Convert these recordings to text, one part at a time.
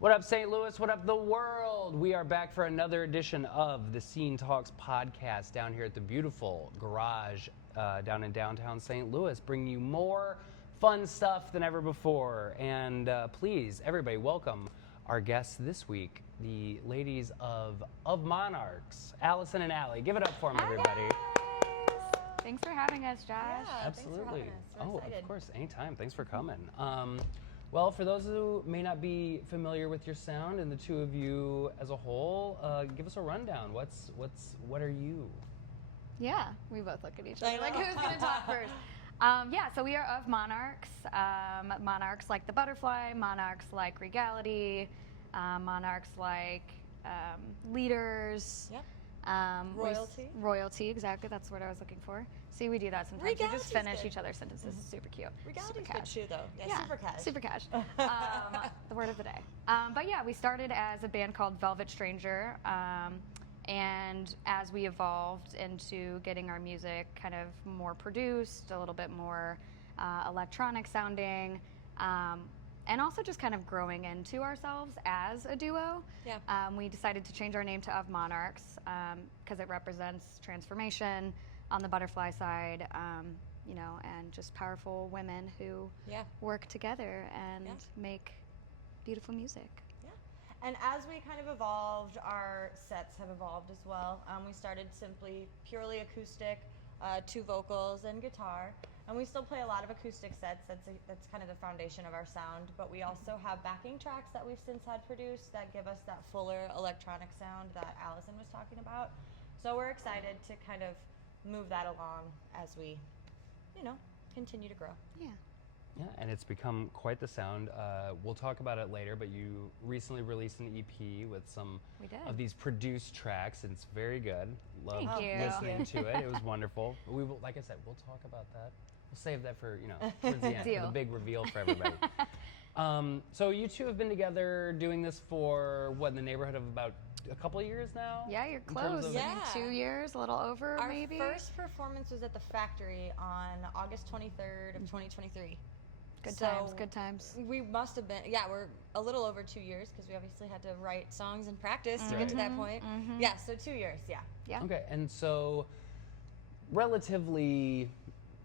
What up, St. Louis? What up, the world? We are back for another edition of the Scene Talks podcast down here at the beautiful garage down in downtown St. Louis, bringing you more fun stuff than ever before. And please, everybody, welcome our guests this week, the ladies of Monarchs, Allison and Allie. Give it up for them, everybody. Thanks for having us, Josh. Yeah, absolutely. Thanks for having us. We're excited. Of course, anytime. Thanks for coming. Well, for those who may not be familiar with your sound and the two of you as a whole, give us a rundown. What are you? Yeah, we both look at each other like who's going to talk first. So we are of Monarchs. Monarchs like the butterfly, Monarchs like regality, Monarchs like leaders. Yep. Royalty. Royalty, exactly. That's the word I was looking for. See, we do that sometimes. We just finish each other's sentences. It's super cute. Regality's good too, though. Yeah, super cash. Super cash. The word of the day. But yeah, we started as a band called Velvet Stranger. And as we evolved into getting our music kind of more produced, a little bit more electronic sounding, and also just kind of growing into ourselves as a duo. Yeah. We decided to change our name to Of Monarchs because it represents transformation on the butterfly side, and just powerful women who work together and make beautiful music. Yeah. And as we kind of evolved, our sets have evolved as well. We started simply purely acoustic, 2 vocals and guitar. And we still play a lot of acoustic sets. That's kind of the foundation of our sound. But we also have backing tracks that we've since had produced that give us that fuller electronic sound that Allison was talking about. So we're excited to kind of move that along as we, continue to grow. Yeah. Yeah, and it's become quite the sound. We'll talk about it later, but you recently released an EP with some of these produced tracks, and it's very good. Loved listening to it. It was wonderful. We will, like I said, we'll talk about that. We'll save that for, towards the end, for the big reveal for everybody. So you two have been together doing this for, in the neighborhood of about a couple of years now? Yeah, you're close. I mean, 2 years, a little over, maybe. Our first performance was at the Factory on August 23rd of 2023. Good times. We must have been, we're a little over 2 years because we obviously had to write songs and practice to get to that point. Mm-hmm. Yeah, so 2 years, yeah. Okay, and so relatively,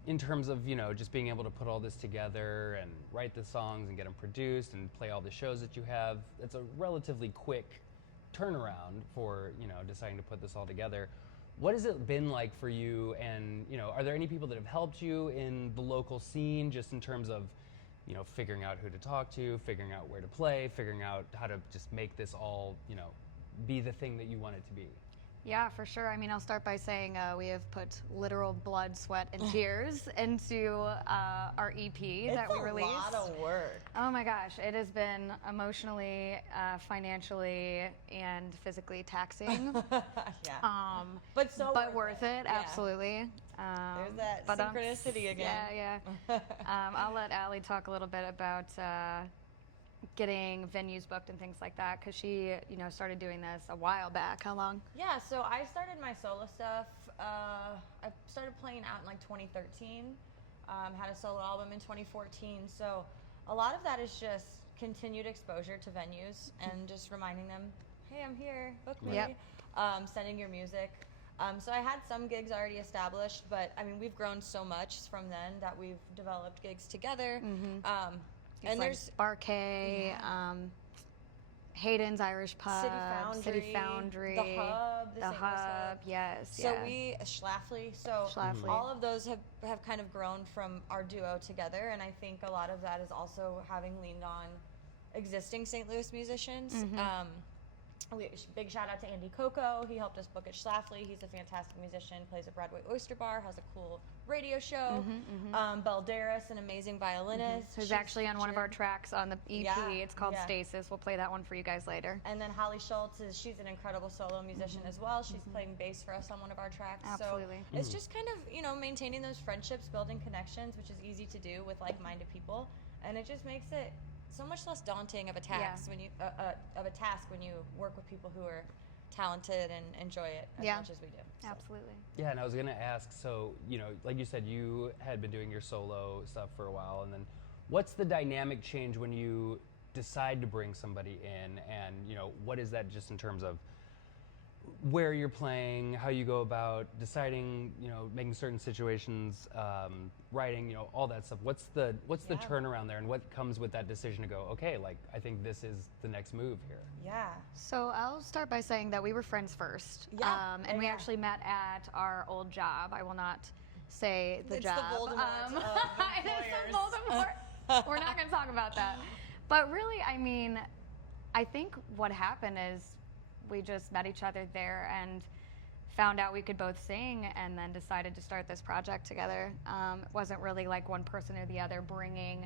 in terms of, just being able to put all this together and write the songs and get them produced and play all the shows that you have, it's a relatively quick turnaround for, deciding to put this all together. What has it been like for you, and, are there any people that have helped you in the local scene just in terms of, figuring out who to talk to, figuring out where to play, figuring out how to just make this all, be the thing that you want it to be? Yeah, for sure. I mean, I'll start by saying we have put literal blood, sweat, and tears into our EP that we released. It's a lot of work. Oh my gosh, it has been emotionally, financially, and physically taxing. Yeah. But worth it, absolutely. There's that synchronicity again. Yeah. I'll let Allie talk a little bit about getting venues booked and things like that, because she started doing this a while back. How long? Yeah, so I started my solo stuff, I started playing out in 2013, had a solo album in 2014, so a lot of that is just continued exposure to venues and just reminding them, hey, I'm here, book me, sending your music. So I had some gigs already established, but I mean, we've grown so much from then that we've developed gigs together. Mm-hmm. And there's Barquet, Hayden's Irish Pub, City Foundry, The Hub, yes. So Schlafly. So all of those have kind of grown from our duo together, and I think a lot of that is also having leaned on existing St. Louis musicians. Mm-hmm. Big shout out to Andy Coco. He helped us book at Schlafly. He's a fantastic musician, plays at Broadway Oyster Bar, has a cool radio show. Belle Darris, an amazing violinist. Who's actually on one of our tracks on the EP. It's called Stasis. We'll play that one for you guys later. And then Holly Schultz, she's an incredible solo musician as well. She's playing bass for us on one of our tracks. Absolutely. So it's just kind of, maintaining those friendships, building connections, which is easy to do with like-minded people. And it just makes it so much less daunting of a task when you work with people who are talented and enjoy it as much as we do. So. Absolutely. Yeah, and I was going to ask, so, like you said, you had been doing your solo stuff for a while, and then what's the dynamic change when you decide to bring somebody in, and what is that just in terms of where you're playing, how you go about deciding, making certain situations, writing, all that stuff. What's the turnaround there, and what comes with that decision to go, okay, like I think this is the next move here? Yeah. So I'll start by saying that we were friends first. Yeah. And we actually met at our old job. I will not say the job. It's the Voldemort of It is the employers. Voldemort. We're not going to talk about that. But really, I mean, I think what happened is we just met each other there and found out we could both sing, and then decided to start this project together. It wasn't really like one person or the other bringing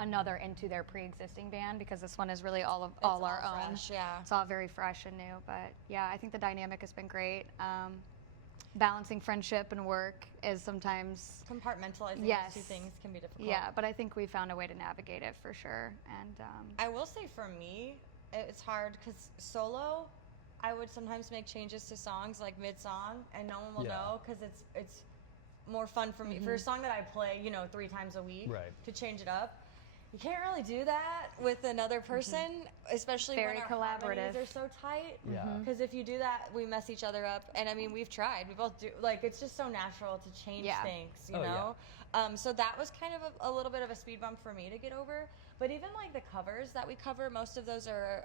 another into their pre-existing band, because this one is really all our own. Fresh, yeah. It's all very fresh and new. But yeah, I think the dynamic has been great. Balancing friendship and work is sometimes Compartmentalizing Yes. those two things can be difficult. yeah, but I think we found a way to navigate it for sure. And I will say for me, it's hard because solo, I would sometimes make changes to songs like mid-song, and no one will Yeah. know, because it's more fun for me. For a song that I play, 3 times a week, Right. to change it up. You can't really do that with another person, especially Very when our collaborative. harmonies are so tight. Yeah. Because if you do that, we mess each other up. And I mean, we've tried. We both do. Like, it's just so natural to change Yeah. things, you Oh, know? So that was kind of a little bit of a speed bump for me to get over. But even like the covers that we cover, most of those are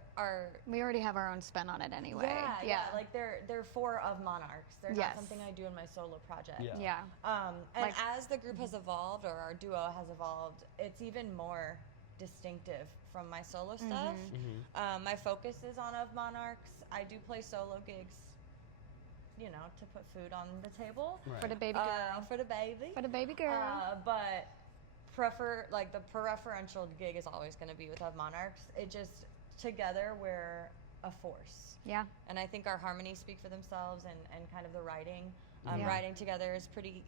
we already have our own spin on it anyway. yeah, like they're for of Monarchs. They're Yes. not something I do in my solo project. Yeah. Yeah. And Like- as the group has evolved, or our duo has evolved, it's even more distinctive from my solo stuff. My focus is on of Monarchs. I do play solo gigs, to put food on the table. Right. For the baby girl. For the baby. For the baby girl. But the preferential gig is always going to be with Of Monarchs. It just, together we're a force. Yeah. And I think our harmonies speak for themselves, and kind of the writing. Yeah. Writing together is pretty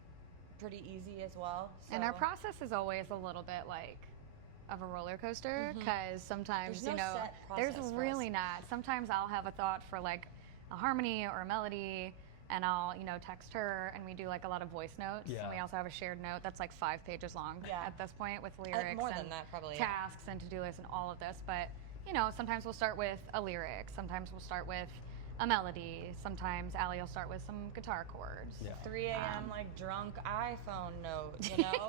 easy as well. And our so- process is always a little bit like of a roller coaster, because sometimes There's no set there's process for really us. not. Sometimes I'll have a thought for like a harmony or a melody, and I'll text her, and we do like a lot of voice notes. Yeah. And we also have a shared note that's like 5 pages long Yeah. at this point, with lyrics more and than that, probably, yeah. tasks and to-do lists and all of this. But sometimes we'll start with a lyric. Sometimes we'll start with a melody. Sometimes Allie will start with some guitar chords. Yeah. 3 a.m. like drunk iPhone note,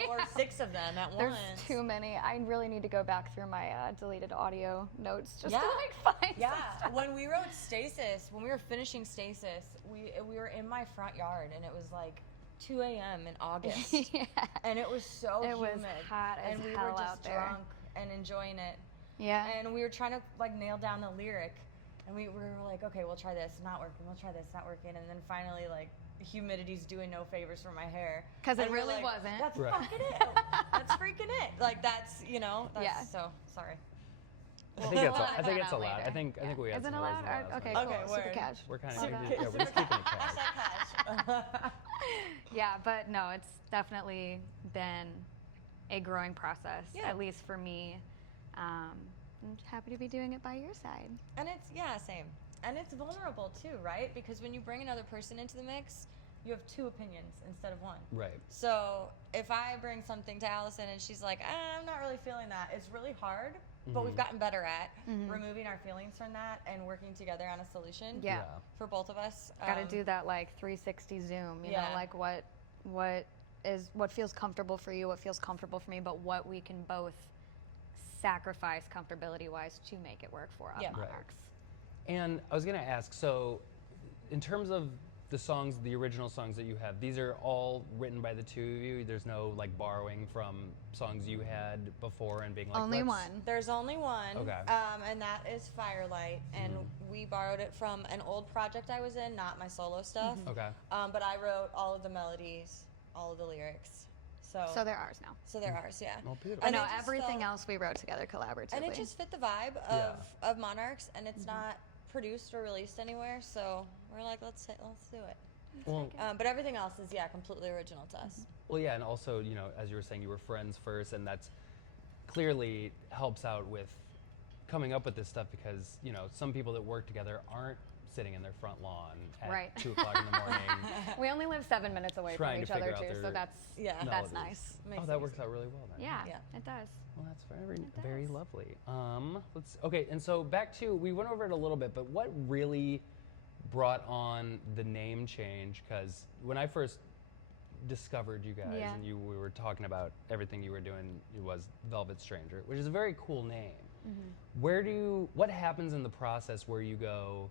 or 6 of them at There's once. too many. I really need to go back through my deleted audio notes just Yeah. to like find Yeah, some stuff. when we wrote Stasis, when we were finishing Stasis, we were in my front yard, and it was like 2 a.m. in August, Yeah. and it was so It was humid, hot as and we hell were just out there. drunk and enjoying it, Yeah. and we were trying to like nail down the lyric, and we were like, okay, we'll try this, not working, we'll try this, not working, and then finally like humidity's doing no favors for my hair, 'Cause it and we're really like, wasn't. That's Right. fucking it. That's freaking it. Like that's Yeah. So sorry. I think it's We'll edit I think that it's out allowed. later. I think we had Is it some allowed? noise in the last Okay, one. cool. Okay, Super word. cash. We're kind of Okay. we're just keeping it cash. Hashtag Yeah, but no, it's definitely been a growing process, Yeah. at least for me. I'm happy to be doing it by your side. And same. And it's vulnerable too, right? Because when you bring another person into the mix, you have 2 opinions instead of 1. Right. So if I bring something to Allison and she's like, I'm not really feeling that, it's really hard, but we've gotten better at removing our feelings from that and working together on a solution Yeah. for both of us. Got to do that like 360 zoom, you know, yeah. like what feels comfortable for you, what feels comfortable for me, but what we can both sacrifice comfortability wise to make it work for us. Yeah. Right. Monarchs. And I was going to ask, so in terms of the songs, the original songs that you have, these are all written by the 2 of you? There's no like borrowing from songs you had before and being like, Only let's- one. There's only one, Okay. and that is Firelight, and we borrowed it from an old project I was in, not my solo stuff. Okay. But I wrote all of the melodies, all of the lyrics. So they're ours now. So they're ours, yeah. Oh, beautiful. And no, it just everything felt- else we wrote together collaboratively. And it just fit the vibe of Monarchs, and it's not produced or released anywhere. So we're like, let's do it. Well, But everything else is completely original to us. well, yeah, and also, as you were saying, you were friends first, and that's clearly helps out with coming up with this stuff because, some people that work together aren't sitting in their front lawn at Right. 2 o'clock in the morning. We only live 7 minutes away from Trying to each other figure out too, their so that's melodies. nice. Makes Oh, it that easy. works out really well then. Yeah, Yeah. it does. Well, that's very, does. very lovely. Okay, and so back to, we went over it a little bit, but what really brought on the name change? Because when I first discovered you guys Yeah. and we were talking about everything you were doing, it was Velvet Stranger, which is a very cool name. What happens in the process where you go,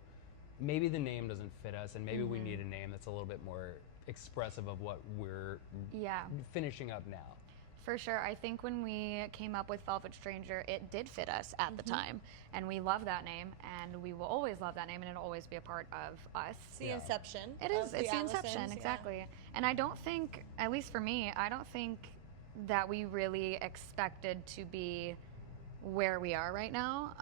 maybe the name doesn't fit us and maybe we need a name that's a little bit more expressive of what we're Yeah. finishing up now? For sure. I think when we came up with Velvet Stranger, it did fit us at the time. And we love that name, and we will always love that name, and it'll always be a part of us. It's the Yeah. inception. It is. of It's the Allisons, inception, yeah. exactly. And I don't think, at least for me, I don't think that we really expected to be where we are right now.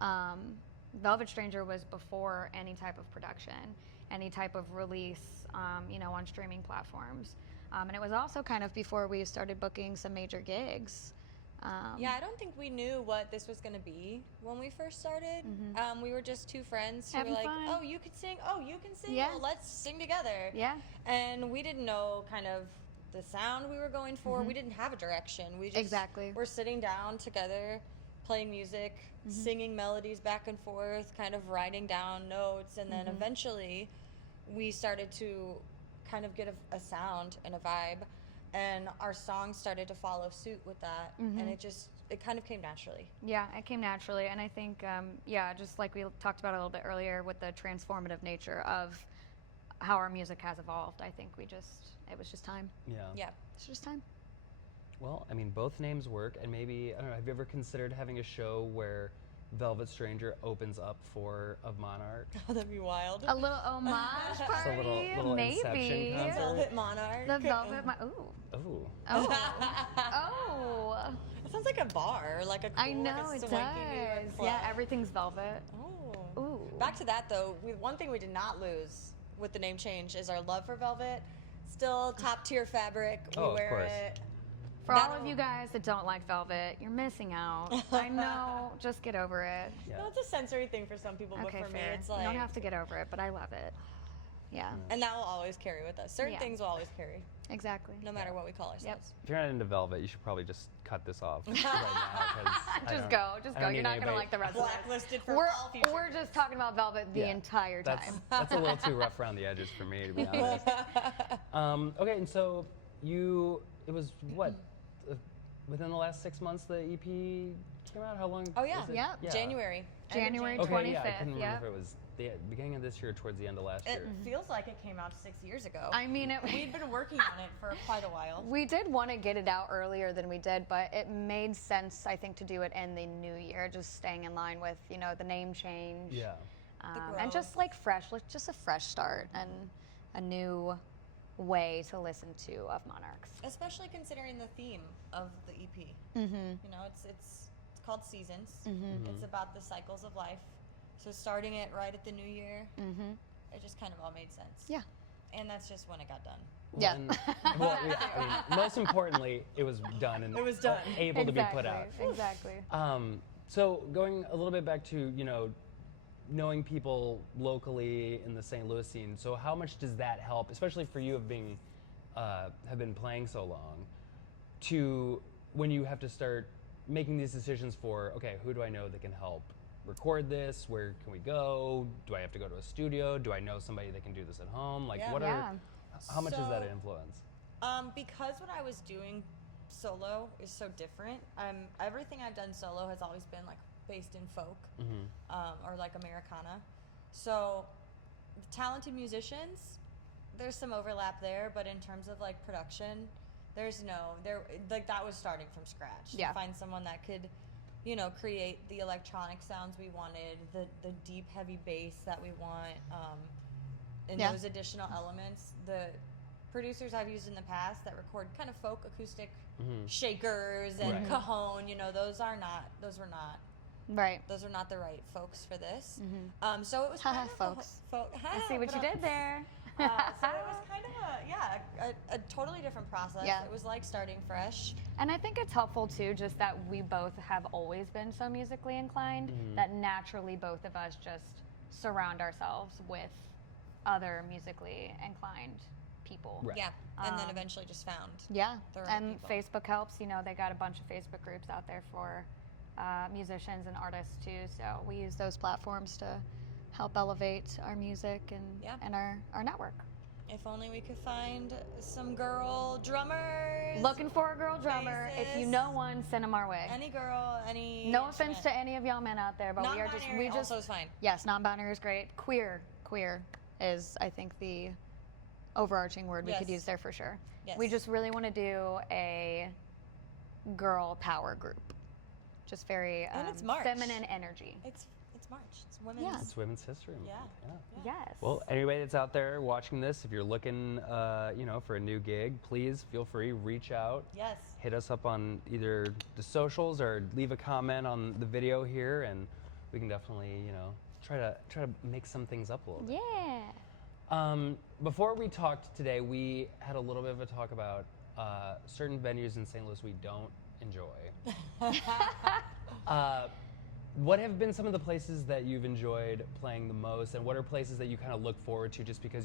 Velvet Stranger was before any type of production, any type of release, on streaming platforms. And it was also kind of before we started booking some major gigs. Yeah, I don't think we knew what this was going to be when we first started. We were just two friends who Having were like, fun. oh, you can sing. Oh, you can sing. Yeah. Well, let's sing together. Yeah. And we didn't know kind of the sound we were going for. We didn't have a direction. We just Exactly. were sitting down together, playing music, singing melodies back and forth, kind of writing down notes. And then eventually we started to kind of get a sound and a vibe. And our songs started to follow suit with that. And it kind of came naturally. Yeah, it came naturally. And I think, just like we talked about a little bit earlier with the transformative nature of how our music has evolved, I think it was just time. Yeah. Yeah. It's just time. Well, I mean, both names work, and maybe, I don't know, have you ever considered having a show where Velvet Stranger opens up for Of Monarchs? Oh, that'd be wild. A little homage party, little maybe. Inception concert. Velvet Monarch. The Velvet, ooh. Oh. Oh. It sounds like a bar, like a cool, I know like a it swanky New York does. club. Yeah, everything's velvet. Oh. Ooh. Back to that though, one thing we did not lose with the name change is our love for velvet. Still top tier fabric. We Oh, of wear course. it. For all of you guys that don't like velvet, you're missing out. I know. Just get over it. Yeah. No, it's a sensory thing for some people, Okay, but for me, fair. it's like. You don't have to get over it, but I love it. Yeah, And that will always carry with us. Certain Yeah. things will always carry, exactly. no matter what we call Yep. ourselves. If you're not into Velvet, you should probably just cut this off right now. 'Cause I Just don't- go. I Just don't go. need You're not going to anybody- like the rest of it. Blacklisted for We're, all future. we're just talking about velvet the Yeah. entire time. That's a little too rough around the edges for me, to be honest. Okay, and so it was what, within the last 6 months the EP came out? How long? Oh yeah. is it? Yep. January. End of January Okay, 25th. yeah, I couldn't remember Yep. if it was the beginning of this year or towards the end of last It year. feels like it came out 6 years ago. I mean, We'd been working on it for quite a while. we did want to get it out earlier than we did, but it made sense, I think, to do it in the new year, just staying in line with, the name change. Yeah. And just like just a fresh start and a new way to listen to Of Monarchs. Especially considering the theme of the EP. It's called Seasons. It's about the cycles of life. So starting it right at the new year, it just kind of all made sense. Yeah. And that's just when it got done. Yeah. Most importantly, it was done and It was done. able to be put out. Exactly. So going a little bit back to, knowing people locally in the St. Louis scene, so how much does that help, especially for you have been playing so long, to when you have to start making these decisions for, okay, who do I know that can help record this? Where can we go? Do I have to go to a studio? Do I know somebody that can do this at home? Like, Yeah. how much is that an So- influence? Because what I was doing solo is so different. Everything I've done solo has always been like based in folk or like Americana. So talented musicians, there's some overlap there, but in terms of like production, that was starting from scratch. Yeah. To find someone that could, create the electronic sounds we wanted, the deep heavy bass that we want, and Yeah. those additional elements. The producers I've used in the past that record kind of folk acoustic shakers and Right. cajon, those were not Right. the right folks for this. So it was Haha, kind of folks. I see what but, you did there. so it was kind of a totally different process. Yeah. It was like starting fresh. And I think it's helpful too, just that we both have always been so musically inclined that naturally both of us just surround ourselves with other musically inclined people. Right. Yeah, and then eventually just found. Yeah, the right and people. Facebook helps. You know, they got a bunch of Facebook groups out there for musicians and artists too. So we use those platforms to help elevate our music and Yeah. and our network. If only we could find some girl drummers. Looking for a girl drummer. If you Bassist. know one, send them our way. Any girl, any. No offense instrument. to any of y'all men out there, but we are just Non-binary also is fine. yes, non-binary is great. Queer is I think the overarching word we could Yes. use there for sure. Yes. We just really want to do a girl power group. Just very And it's March. feminine energy. It's March. It's women's. Yeah. It's Women's History Month. Yeah. Yes. Well, anybody that's out there watching this, if you're looking, for a new gig, please feel free, reach out, Yes. hit us up on either the socials or leave a comment on the video here, and we can definitely, try to make some things up a little bit. yeah. Before we talked today, we had a little bit of a talk about certain venues in St. Louis we don't enjoy. What have been some of the places that you've enjoyed playing the most, and what are places that you kind of look forward to just because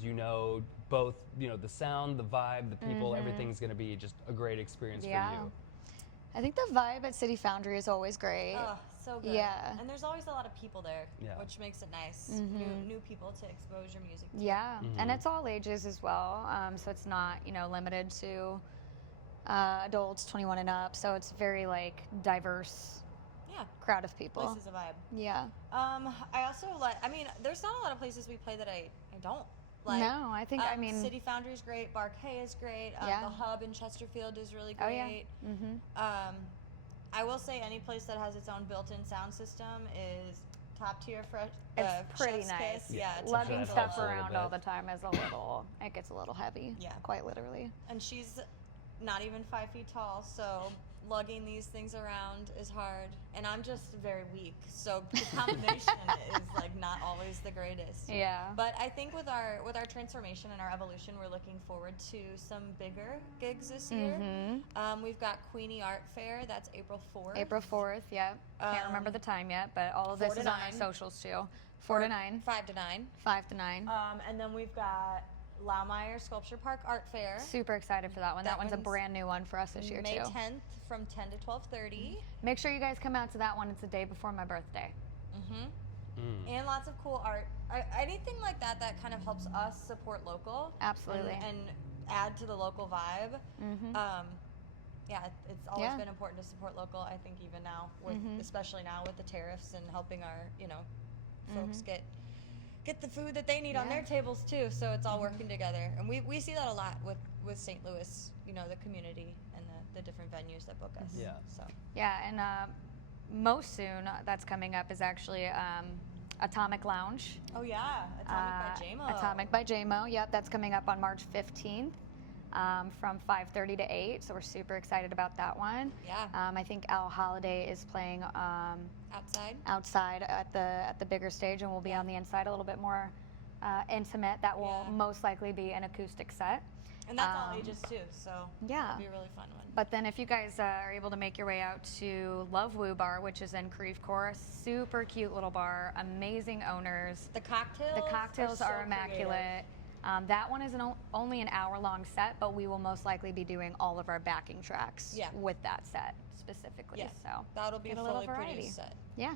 both, the sound, the vibe, the people, everything's going to be just a great experience Yeah. for you? I think the vibe at City Foundry is always great. Oh, so good. Yeah. And there's always a lot of people there, Yeah. which makes it nice. New people to expose your music to. Yeah, and it's all ages as well. So it's not, limited to adults 21 and up. So it's very diverse Yeah. crowd of people. Place is a vibe. Yeah. I also there's not a lot of places we play that I don't like. No, I think, City Foundry is great. Barquet is great. Yeah. The Hub in Chesterfield is really Oh, great. yeah. I will say any place that has its own built-in sound system is top tier. It's pretty Chef's nice. Kiss. Yeah, it's Lugging that stuff helps a little around bit. all the time it gets a little heavy. Yeah. Quite literally. And she's not even 5 feet tall, so lugging these things around is hard. And I'm just very weak, so the combination is not always the greatest. Yeah. But I think with our transformation and our evolution, we're looking forward to some bigger gigs this year. We've got Queenie Art Fair. That's April 4th. April 4th, yep. Can't remember the time yet, but all of 4 this to is on our 9. socials too. 4 to 9. 5 to 9. 5 to 9. And then we've got Laumeyer Sculpture Park Art Fair. Super excited for that one. That one's a one's brand new one for us this year May too. 10th from 10 to 12:30. Make sure you guys come out to that one. It's the day before my birthday. And lots of cool art. Anything like that kind of helps us support local. Absolutely. And add to the local vibe. It's always Yeah. been important to support local. I think even now, especially now with the tariffs and helping our, folks get the food that they need on Yeah. their tables too. So it's all working together. And we see that a lot with St. Louis, the community and the different venues that book us. Yeah. So Yeah, and most soon that's coming up is actually Atomic Lounge. oh yeah, Atomic by JMO. Atomic by JMO. Yep, that's coming up on March 15th from 5:30 to 8. So we're super excited about that one. Yeah. I think Al Holiday is playing Outside. at the bigger stage, and we'll be on the inside a little bit more intimate. That will Yeah. most likely be an acoustic set. And that's all ages too. So Yeah. it'll be a really fun one. But then if you guys are able to make your way out to Love Woo Bar, which is in Creve Coeur, super cute little bar, amazing owners. The cocktails are so immaculate. That one is only an hour-long set, but we will most likely be doing all of our backing tracks with that set specifically. Yeah. So That'll be get a a little fully variety. produced set. Yeah.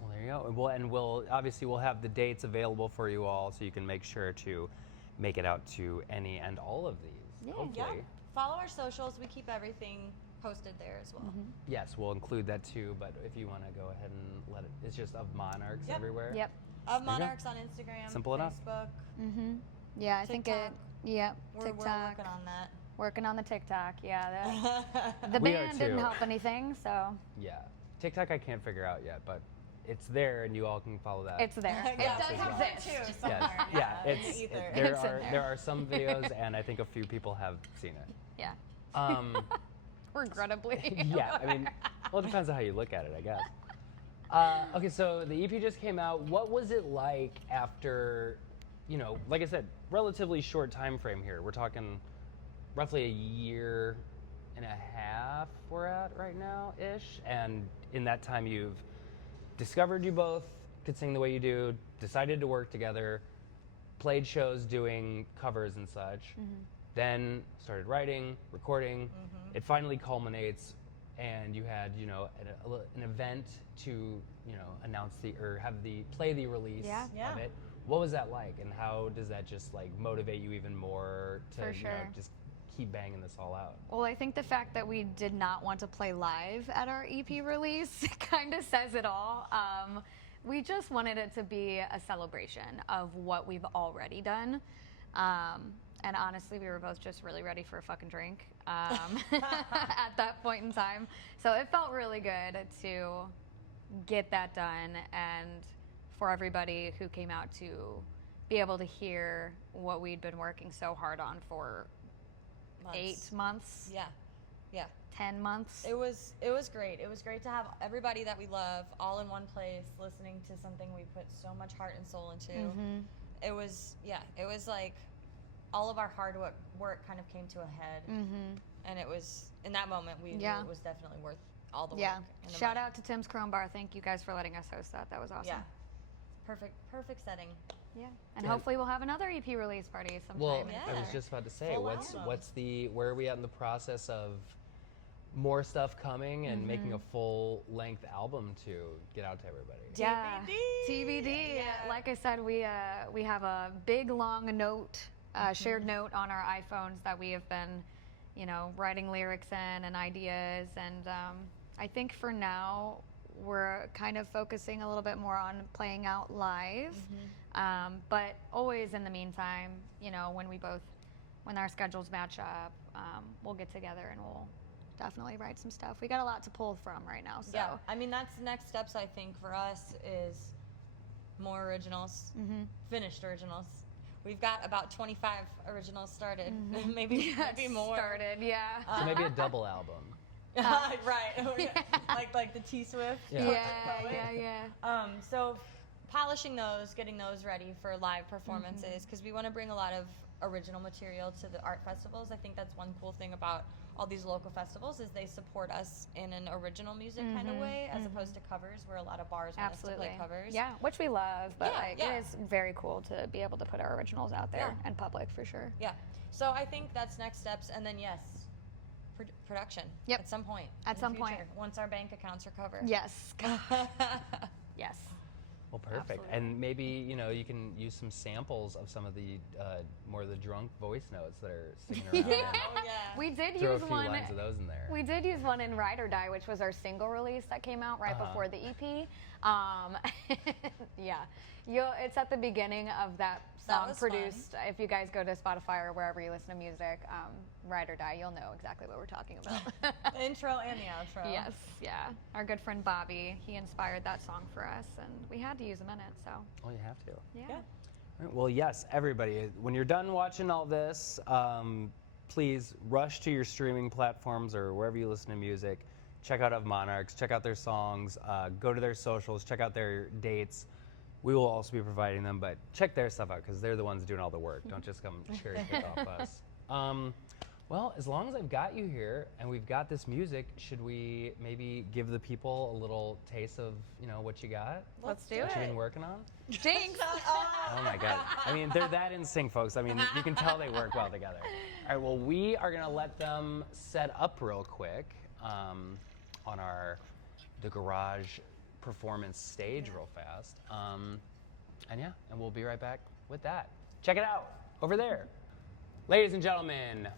Well, there you go. And we'll have the dates available for you all, so you can make sure to make it out to any and all of these. Yeah. Hopefully. Yeah. Follow our socials. We keep everything posted there as well. Yes, we'll include that too. But if you want to go ahead and it's just of Monarchs Yep. everywhere. Yep. Of Monarchs on Instagram, Simple enough. Facebook. Yeah, I think it. TikTok. Yep. We're TikTok. working on that. Working on the TikTok. Yeah. The We are band didn't too. help anything, so Yeah. TikTok I can't figure out yet, but it's there, and you all can follow that. it's there. It Yeah, does it's somewhere exist. too, somewhere. Yeah, in it's the ether. there It's in are there. there are some videos, and I think a few people have seen it. Yeah. Regrettably. Yeah, I mean, well, it depends on how you look at it, I guess. Okay, so the EP just came out. What was it like after, like I said, relatively short time frame here. We're talking roughly a year and a half we're at right now, ish. And in that time, you've discovered you both, could sing the way you do, decided to work together, played shows doing covers and such, then started writing, recording. It finally culminates, and you had, you know, an event to, you know, announce play the release of it. What was that like, and how does that just like motivate you even more to For you know, sure. just keep banging this all out? Well, I think the fact that we did not want to play live at our EP release kind of says it all. We just wanted it to be a celebration of what we've already done. And honestly, we were both just really ready for a fucking drink at that point in time. So it felt really good to get that done, and for everybody who came out to be able to hear what we'd been working so hard on for 8 months. Yeah. 10 months. It was great. It was great to have everybody that we love all in one place, listening to something we put so much heart and soul into. It was like all of our hard work kind of came to a head, and it was in that moment we knew it was definitely worth all the work. And the Shout money. out to Tim's Crowbar. Thank you guys for letting us host that. That was awesome. Yeah, perfect setting. Yeah, and hopefully we'll have another EP release party sometime. Well, in the I was future. just about to say, Full where are we at in the process of more stuff coming and making a full-length album to get out to everybody? Yeah, TBD. TBD. Yeah. Like I said, we have a big long note, shared note on our iPhones that we have been, you know, writing lyrics in and ideas, and I think for now we're kind of focusing a little bit more on playing out live, but always in the meantime, you know, when our schedules match up, we'll get together and we'll definitely write some stuff. We got a lot to pull from right now, so. Yeah, I mean, that's the next steps, I think, for us is more originals, finished originals. We've got about 25 originals started, maybe more. Started, yeah. So maybe a double album. Right, like the T Swift. Yeah. Yeah. So polishing those, getting those ready for live performances, because we want to bring a lot of original material to the art festivals. I think that's one cool thing about all these local festivals is they support us in an original music kind of way, as opposed to covers, where a lot of bars want us to play covers. Yeah, which we love, but Yeah. it is very cool to be able to put our originals out there and public for sure. Yeah. So I think that's next steps, and then yes, production. Yep. At some point. At in the some point. future, once our bank accounts recover. Yes. Yes. Well, perfect. Absolutely. And maybe, you know, you can use some samples of some of the more of the drunk voice notes that are sticking around. Yeah. and We did throw a use few one. lines of those in there. We did use one in Ride or Die, which was our single release that came out right before the EP. Yeah, it's at the beginning of that That song was produced. If you guys go to Spotify or wherever you listen to music, Ride or Die, you'll know exactly what we're talking about. The intro and the outro. Yes, yeah. Our good friend Bobby, he inspired that song for us, and we had to use him in it, so Oh, you have to. yeah. Yeah. All right, well, yes, everybody, when you're done watching all this, please rush to your streaming platforms or wherever you listen to music. Check out of Monarchs, check out their songs, go to their socials, check out their dates. We will also be providing them, but check their stuff out because they're the ones doing all the work. Don't just come cherry pick off us. Well, as long as I've got you here and we've got this music, should we maybe give the people a little taste of, you know, what you got? Let's do What you've it. been working on? Jinx! Oh my God. I mean, they're that in sync, folks. I mean, you can tell they work well together. All right, well, we are going to let them set up real quick on the garage performance stage real fast. And we'll be right back with that. Check it out over there. Ladies and gentlemen,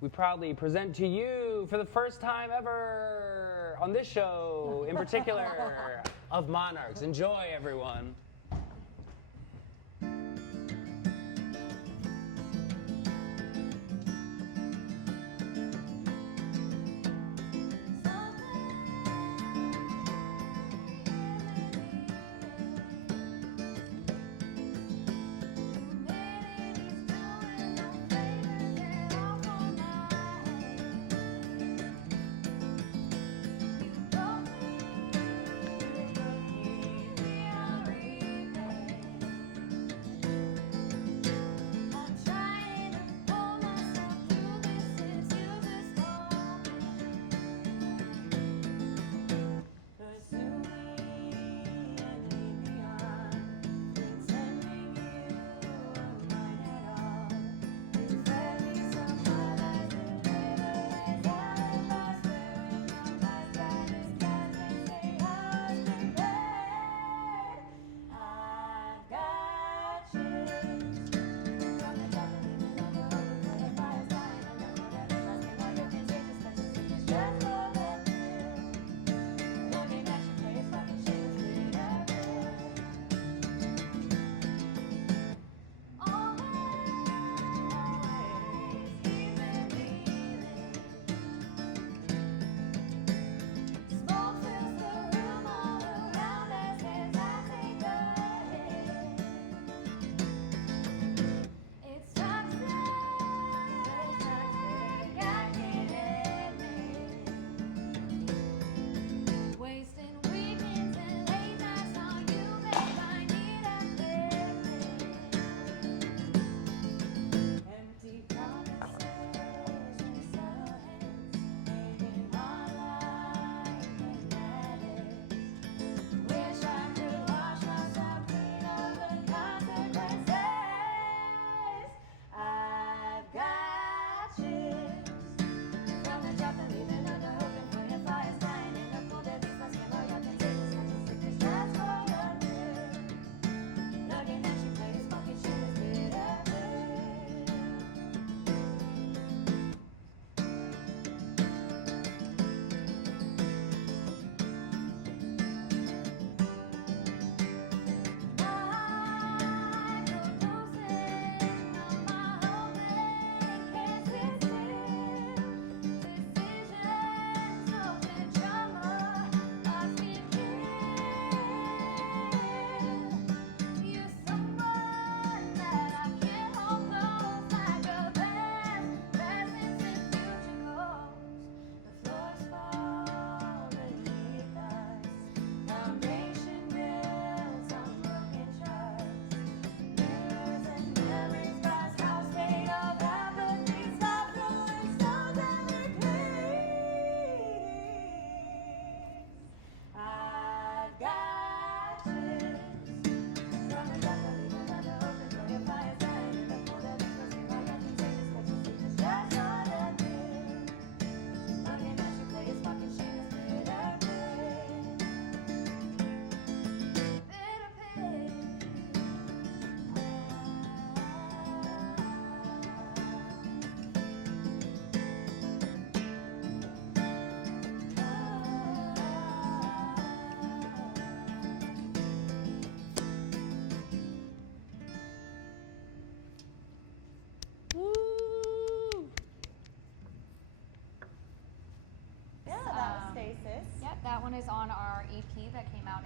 we proudly present to you for the first time ever on this show in particular of Monarchs. Enjoy, everyone. Thank you.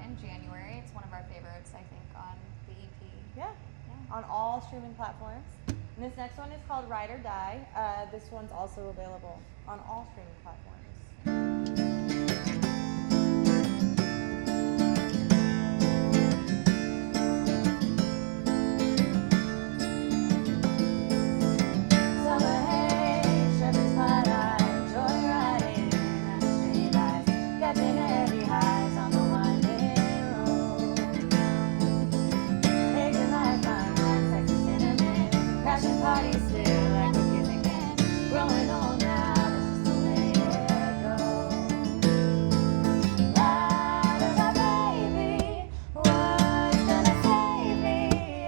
in January. It's one of our favorites, I think, on the EP. Yeah, on all streaming platforms. And this next one is called Ride or Die. This one's also available on all streaming platforms. Summer haze, shepherd's twilight, joyriding around the streetlights, catching heavy highs on the winding road. Making life fun like sexy cinnamon, crashing parties still like cookies again. Growing old now, that's just the way it goes. Ride or die, baby. What's gonna save me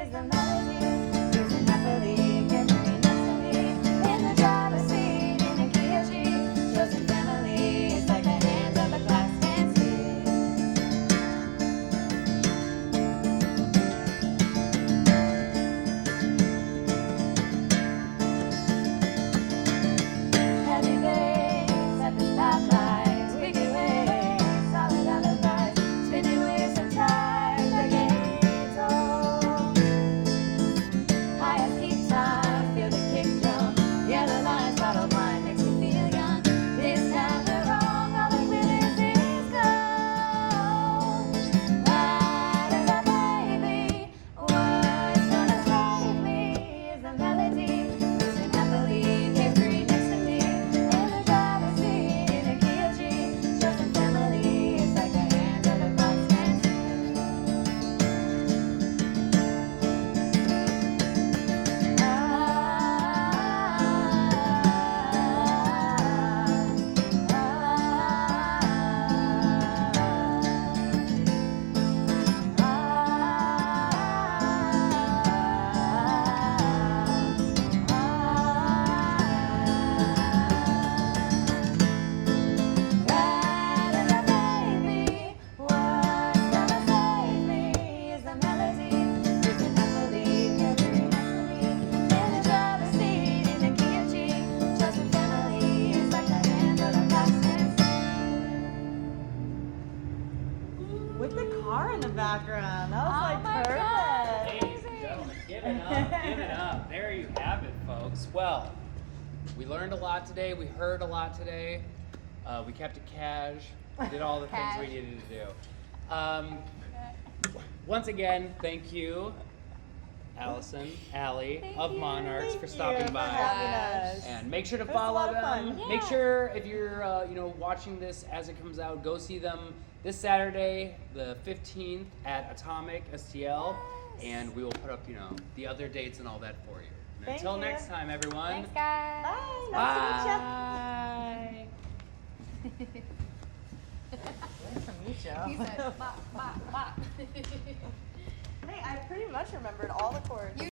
is the melody. Cruising happily, catching me next to me in the driver's seat in a Kia Jeep. Chosen family, it's like the hands of a glass can see. Heavy bass at the stoplight, squeaky wheels, solid alibis, spinning wheels and tires, decades old. Highest keep time, feel the kick drum, yellow lines, bottled wine makes me feel young. This time we're wrong, all the glitters is gold. Ride or die, baby. What's gonna save me is the melody. Cruising happily, carefree next to me in the driver's seat in a Kia Jeep. Chosen family, it's like the hands of a glass can see. With the car in the background, that was like my perfect. God. Ladies and gentlemen, give it up, give it up. There you have it, folks. Well, we learned a lot today. We heard a lot today. We kept it cash. Did all the things we Cash. needed to do. Once again, thank you, Allison, Allie of Monarchs, for Thank stopping you for by. having us. And make sure to It was a follow lot of them. fun. Make Yeah. sure if you're watching this as it comes out, go see them this Saturday, the 15th at Atomic STL, and we will put up the other dates and all that for you. And Thank until you. next time, everyone. Thanks, guys. Bye. Nice to meet you. Bye. Nice to meet you. He said, bye, bye.